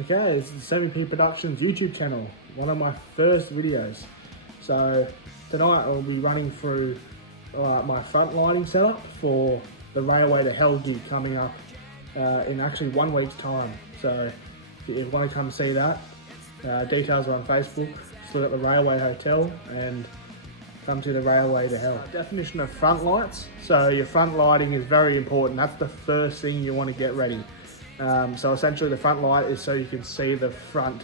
Okay, it's the 7P Productions YouTube channel, one of my first videos. So tonight I'll be running through my front lighting setup for the Railway to Hell gig coming up in actually 1 week's time. So if you want to come see that, details are on Facebook. Just look at the Railway Hotel and come to the Railway to Hell. Definition of front lights. So your front lighting is very important. That's the first thing you want to get ready. So essentially the front light is so you can see the front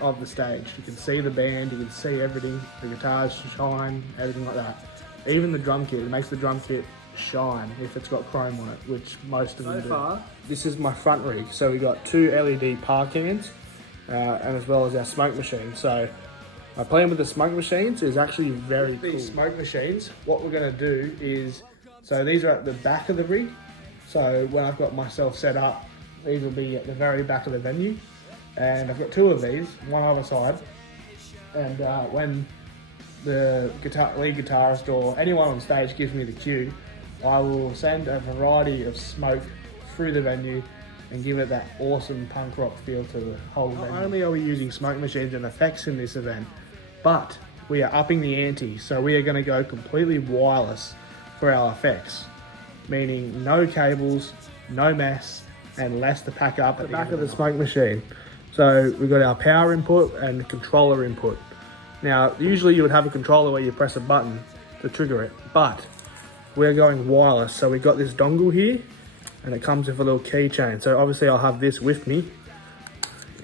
of the stage. You can see the band, you can see everything, the guitars shine, everything like that. Even the drum kit, it makes the drum kit shine if it's got chrome on it, which most of them do. This is my front rig. So we got 2 LED par cans and as well as our smoke machine. So my plan with the smoke machines is actually very cool. These smoke machines, what we're gonna do is, so these are at the back of the rig. So when I've got myself set up, these will be at the very back of the venue. And I've got 2 of these, one either side. And when the lead guitarist or anyone on stage gives me the cue, I will send a variety of smoke through the venue and give it that awesome punk rock feel to the whole venue. Not only are we using smoke machines and effects in this event, but we are upping the ante. So we are going to go completely wireless for our effects, meaning no cables, no mess, and less to pack up at the back of the smoke machine. So we've got our power input and controller input. Now, usually you would have a controller where you press a button to trigger it, but we're going wireless. So we've got this dongle here and it comes with a little keychain. So obviously I'll have this with me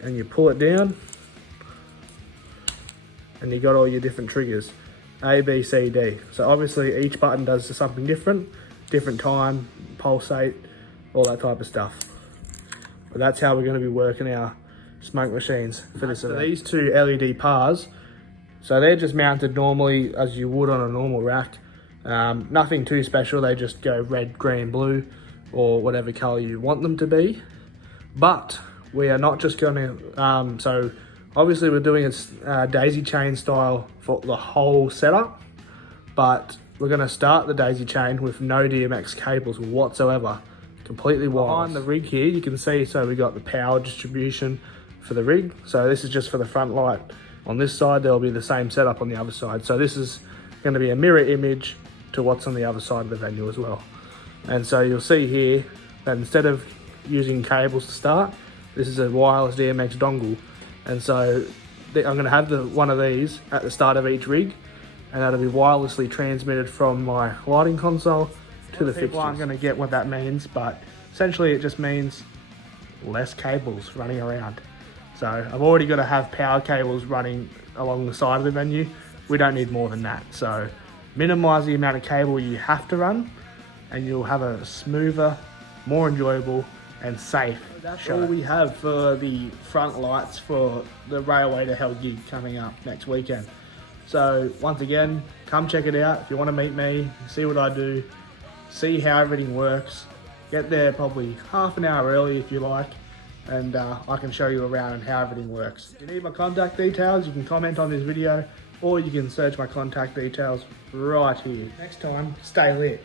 and you pull it down and you got all your different triggers, A, B, C, D. So obviously each button does something different time, pulsate, all that type of stuff. But that's how we're going to be working our smoke machines for this event. So these 2 LED pars, so they're just mounted normally as you would on a normal rack. Nothing too special, they just go red, green, blue, or whatever color you want them to be. But we are not just going to, so obviously we're doing a daisy chain style for the whole setup, but we're going to start the daisy chain with no DMX cables whatsoever. Completely wireless. Behind the rig here, you can see, so we got the power distribution for the rig. So this is just for the front light. On this side, there'll be the same setup on the other side. So this is going to be a mirror image to what's on the other side of the venue as well. And so you'll see here that instead of using cables to start, this is a wireless DMX dongle. And so I'm going to have one of these at the start of each rig, and that'll be wirelessly transmitted from my lighting console to the fixtures. People aren't going to get what that means, but essentially it just means less cables running around. So I've already got to have power cables running along the side of the venue. We don't need more than that. So minimize the amount of cable you have to run and you'll have a smoother, more enjoyable and safe That's all we have for the front lights for the Railway to Hell gig coming up next weekend. So once again, come check it out. If you want to meet me, see what I do, see how everything works, get there probably half an hour early if you like, and I can show you around and how everything works. If you need my contact details, you can comment on this video or you can search my contact details right here. Next time, stay lit.